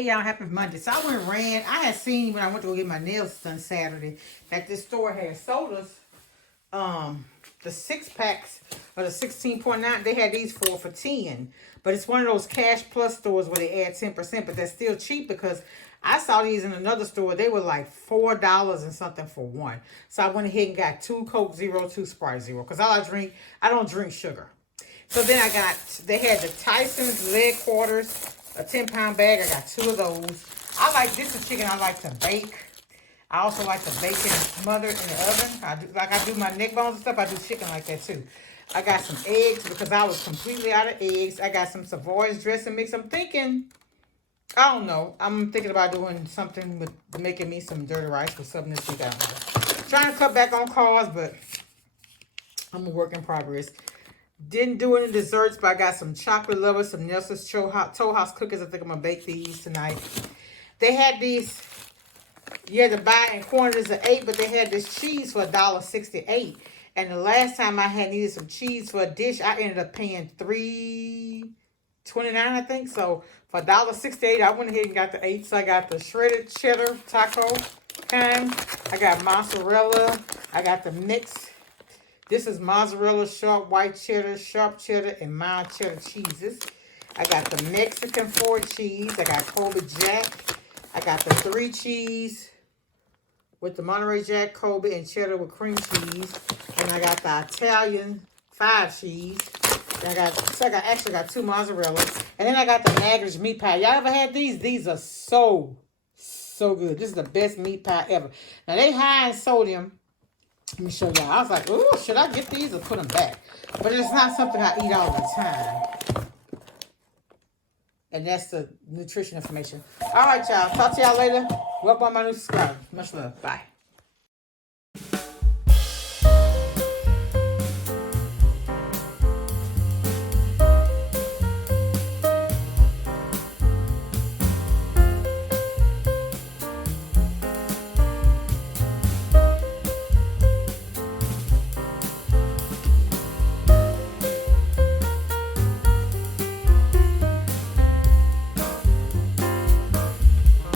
Hey y'all, happy Monday. So I went and ran. I had seen when I went to go get my nails done Saturday that this store had sold us the 6-packs of the 16.9. They had these for 10. But it's one of those cash plus stores where they add 10%, but they're still cheap because I saw these in another store. They were like $4 and something for one. So I went ahead and got 2 Coke Zero, 2 Sprite Zero. Because I don't drink sugar. So then they had the Tyson's leg quarters, a 10-pound bag. I got 2 of those. This is chicken I like to bake. I also like to bake it and smother it in the oven. I do my neck bones and stuff. I do chicken like that too. I got some eggs because I was completely out of eggs. I got some Savoy's dressing mix. I'm thinking, I don't know. I'm thinking about doing something with making me some dirty rice or something this week. I don't know. Trying to cut back on carbs, but I'm a work in progress. Didn't do any desserts, but I got some chocolate lovers, some Nelson's Toll House cookies. I think I'm going to bake these tonight. They had these, you had to buy in quantities of 8, but they had this cheese for $1.68. And the last time I had needed some cheese for a dish, I ended up paying $3.29, I think. So for $1.68, I went ahead and got the 8. So I got the shredded cheddar taco kind. I got mozzarella. I got the mix. This is mozzarella, sharp white cheddar, and mild cheddar cheeses. I got the Mexican 4 cheese. I got Colby Jack. I got the 3 cheese with the Monterey Jack, Colby, and cheddar with cream cheese. And I got the Italian 5 cheese. I actually got 2 mozzarella. And then I got the Maggard's meat pie. Y'all ever had these? These are so good. This is the best meat pie ever. Now, they high in sodium. Let me show y'all. I was like, ooh, should I get these or put them back? But it's not something I eat all the time. And that's the nutrition information. All right, y'all. Talk to y'all later. Welcome to my new subscriber. Much love. Bye.